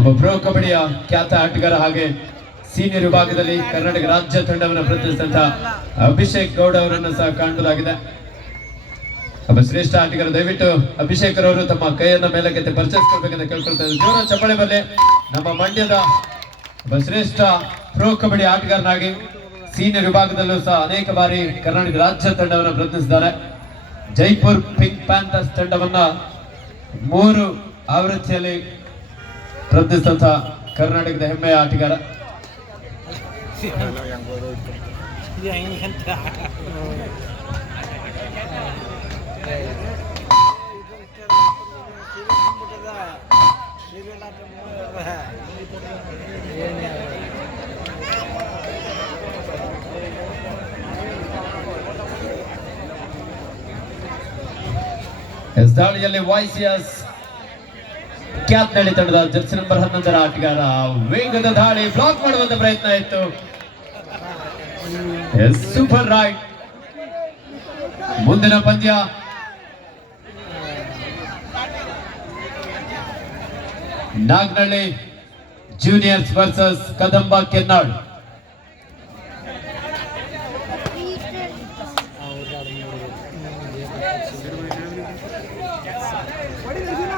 ಒಬ್ಬ ಪ್ರೊ ಕಬಡ್ಡಿಯ ಖ್ಯಾತ ಆಟಗಾರ ಹಾಗೆ ಸೀನಿಯರ್ ವಿಭಾಗದಲ್ಲಿ ಕರ್ನಾಟಕ ರಾಜ್ಯ ತಂಡವನ್ನು ಪ್ರತಿನಿಧಿಸಿದಂತ ಅಭಿಷೇಕ್ ಗೌಡ ಅವರನ್ನು ಸಹ ಕಾಣಲಾಗಿದೆ. ಒಬ್ಬ ಶ್ರೇಷ್ಠ ಆಟಗಾರ. ದಯವಿಟ್ಟು ಅಭಿಷೇಕ್ ಅವರು ತಮ್ಮ ಕೈಯನ್ನ ಮೇಲಕ್ಕೆ ಪರಿಚಯಿಸಬೇಕಂತ ಕೇಳ್ಕೊಳ್ತಾ ಇದ್ದಾರೆ. ಜೋರ ಚಪ್ಪಾಳೆ ಬರಲಿ. ನಮ್ಮ ಮಂಡ್ಯದ ಒಬ್ಬ ಶ್ರೇಷ್ಠ ಪ್ರೊ ಕಬಡ್ಡಿ ಆಟಗಾರನಾಗಿ ಸೀನಿಯರ್ ವಿಭಾಗದಲ್ಲೂ ಸಹ ಅನೇಕ ಬಾರಿ ಕರ್ನಾಟಕ ರಾಜ್ಯ ತಂಡವನ್ನು ಪ್ರತಿನಿಧಿಸಿದ್ದಾರೆ. ಜೈಪುರ್ ಪಿಂಕ್ ಪ್ಯಾಂಥರ್ಸ್ ತಂಡವನ್ನ 3 ಆವೃತ್ತಿಯಲ್ಲಿ ಪ್ರತಿನಿಧಿಸಿದಂತ ಕರ್ನಾಟಕದ ಹೆಮ್ಮೆಯ ಆಟಗಾರ. ದಾಳಿಯಲ್ಲಿ YCS ಕ್ಯಾತ್ನಳ್ಳಿ ತಂಡದ ಜರ್ಸಿ ನಂಬರ್ 11 ಆಟಗಾರ ವೇಗದ ದಾಳಿ ಬ್ಲಾಕ್ ಮಾಡುವಂತ ಪ್ರಯತ್ನ ಇತ್ತು. Super right. ಮುಂದಿನ ಪಂದ್ಯ Naganahalli juniors versus Kadamba Kennal.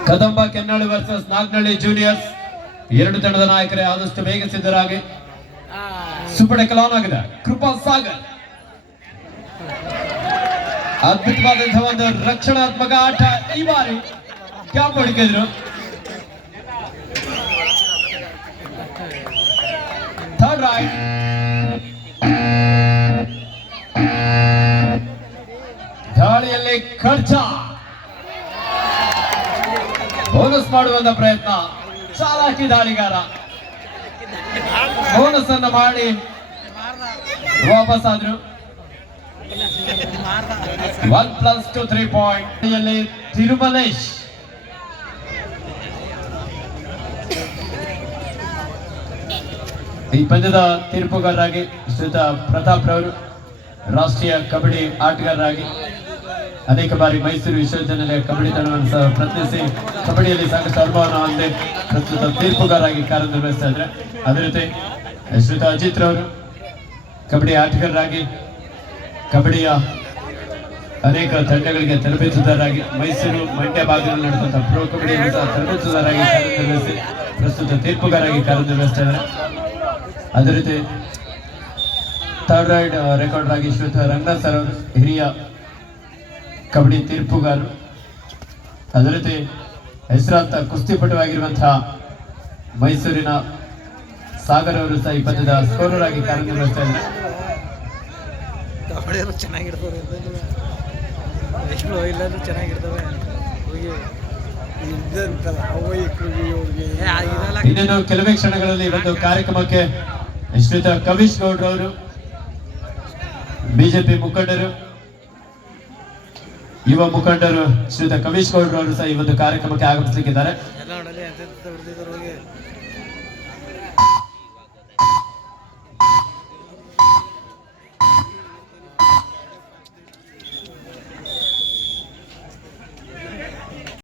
Kadamba Kennal versus Naganahalli juniors. 2 ತಂಡದ ನಾಯಕರೇ ಆದಷ್ಟು ಬೇಗ ಸಿದ್ಧರಾಗಿ. ಸೂಪರ್ ಟೆಕಲ್ ಆನ್ ಆಗಿದೆ. ಕೃಪಾ ಸಾಗರ್ ಅದ್ಭುತವಾದಂತಹ ಒಂದು ರಕ್ಷಣಾತ್ಮಕ ಆಟ. ಈ ಬಾರಿ ಕ್ಯಾಪ್ ಹೊಡಿಕಿದ್ರು. Third right. ದಾಳಿಯಲ್ಲಿ ಖರ್ಚ ಬೋನಸ್ ಮಾಡುವಂತ ಪ್ರಯತ್ನ. ಚಾಲಾಕಿ ದಾಳಿಗಾರ ಬೋನಸ್ ಅನ್ನು ಮಾಡಿ ವಾಪಸ್ ಆದ್ರು. 1+2 3 ಪಾಯಿಂಟ್. ತಿರುಮಲೇಶ್ ಈ ಪಂದ್ಯದ ತೀರ್ಪುಗಾರರಾಗಿ ಶ್ರೀಯುತ ಪ್ರತಾಪ್ ರವರು ರಾಷ್ಟ್ರೀಯ ಕಬಡ್ಡಿ ಆಟಗಾರರಾಗಿ ಅನೇಕ ಬಾರಿ ಮೈಸೂರು ವಿಶ್ವವಿದ್ಯಾನಿಲಯ ಕಬಡ್ಡಿ ತಂಡವನ್ನು ಸಹ ಪ್ರತಿನಿಧಿಸಿ ಕಬಡ್ಡಿಯಲ್ಲಿ ಸಾಕಷ್ಟು ಅನುಭವವನ್ನು ಹೊಂದಿ ಪ್ರಸ್ತುತ ತೀರ್ಪುಗಾರರಾಗಿ ಕಾರ್ಯನಿರ್ವಹಿಸ್ತಾ ಇದ್ದಾರೆ. ಅದೇ ರೀತಿ ಶ್ರೀಯುತ ಅಜಿತ್ ರವರು ಕಬಡ್ಡಿ ಆಟಗಾರರಾಗಿ ಕಬಡ್ಡಿಯ ಅನೇಕ ತಂಡಗಳಿಗೆ ತರಬೇತುದಾರರಾಗಿ ಮೈಸೂರು ಮಂಡ್ಯ ಭಾಗದಲ್ಲಿ ನಡೆದಂತಹ ಪ್ರೊ ಕಬಡ್ಡಿಯನ್ನು ಸಹ ತರಬೇತುದಾರರಾಗಿ ಕಾರ್ಯನಿರ್ವಹಿಸಿ ಪ್ರಸ್ತುತ ತೀರ್ಪುಗಾರರಾಗಿ ಕಾರ್ಯನಿರ್ವಹಿಸ್ತಾ ಇದ್ದಾರೆ. ಅದೇ ರೀತಿ ಥರ್ಡ್ ರೈಡ್ ರೆಕಾರ್ಡ್ ಆಗಿ ಶ್ರೀಯುತ ರಂಗನಾಥ್ ಸರ್ ಅವರು ಹಿರಿಯ ಕಬಡ್ಡಿ ತೀರ್ಪುಗಾರರು. ಅದೇ ರೀತಿ ಹೆಸರಾಂತ ಕುಸ್ತಿಪಟುವಾಗಿರುವಂತಹ ಮೈಸೂರಿನ ಸಾಗರ್ ಅವರು ಸಹ ಈ ಪಂದ್ಯದ ಸ್ಕೋರರ್ ಆಗಿ ಕಾರ್ಯನಿರ್ವಹಿಸ್ತಾ ಇದ್ದಾರೆ. ಇನ್ನೇನು ಕೆಲವೇ ಕ್ಷಣಗಳಲ್ಲಿ ಒಂದು ಕಾರ್ಯಕ್ರಮಕ್ಕೆ ಶ್ರೀಯುತ ಕವಿಶ್ ಗೌಡ್ರವರು ಬಿಜೆಪಿ ಮುಖಂಡರು, ಯುವ ಮುಖಂಡರು ಶ್ರೀಯುತ ಕವಿಶ್ ಗೌಡ್ರವರು ಸಹ ಈ ಒಂದು ಕಾರ್ಯಕ್ರಮಕ್ಕೆ ಆಗಮಿಸಲಿಕ್ಕಿದ್ದಾರೆ.